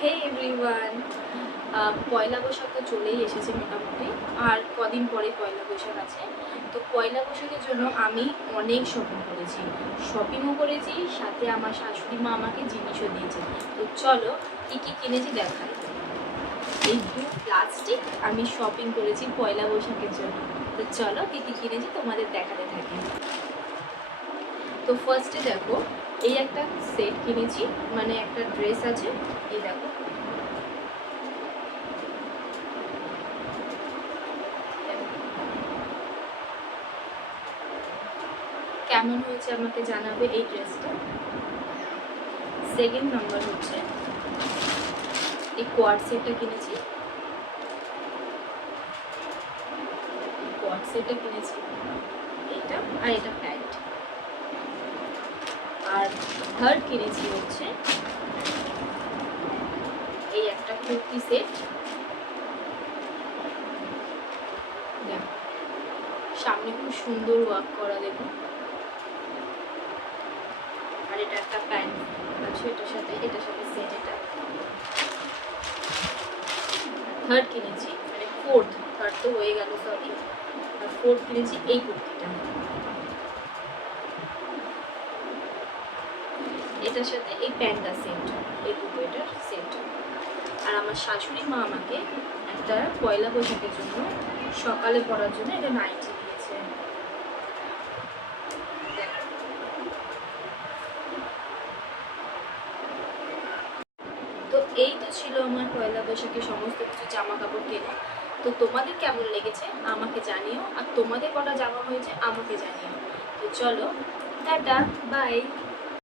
হে everyone, পয়লা বৈশাখ তো চলেই এসেছে মোটামুটি, আর কদিন পরে পয়লা বৈশাখ আছে। তো পয়লা বৈশাখের জন্য আমি অনেক শপিং করেছি, শপিংও করেছি, সাথে আমার শাশুড়ি মা আমাকে জিনিসও দিয়েছে। তো চলো কী কী কিনেছি দেখাই। এই প্লাস্টিক আমি শপিং করেছি পয়লা বৈশাখের জন্য। তো চলো কী কী কিনেছি তোমাদের দেখাতে থাকি। তো ফার্স্টে দেখো, এই একটা সেট কিনেছি, মানে একটা ড্রেস আছে, এই দেখো। কেমন হয়েছে আমাকে জানাবে এই ড্রেসটা। সেকেন্ড নাম্বার হচ্ছে এই কোয়ার্ড সেটটা কিনেছি, কোয়ার্ড সেটটা কিনেছি, এটা আর এটা প্যান্ট। আর থার্ড কিনেছি হচ্ছে এই একটা কুর্তি সেট, দেখো সামনে খুব সুন্দর ওয়ার্ক করা, দেখো। আর এটা একটা প্যান্ট আছে, এটার সাথে সেট। এটা থার্ড কিনেছি, মানে ফোর্থ, থার্ড তো হয়ে গেল সরি, আর ফোর্থ কিনেছি এই কুর্তিটা, এটার সাথে এই প্যান্টটা সেট, এই দুটো এটার সেট। আর আমার শাশুড়ি মা আমাকে একটা পয়লা বৈশাখের জন্য সকালে পরার জন্য এটা নাইটি দিয়েছে। তো এই তো ছিল আমার পয়লা বৈশাখে সমস্ত কিছু জামা কাপড় কেনা। তো তোমাদের কেমন লেগেছে আমাকে জানিও, আর তোমাদের কটা জামা হয়েছে আমাকে জানিও। তো চলো, টাটা, বাই।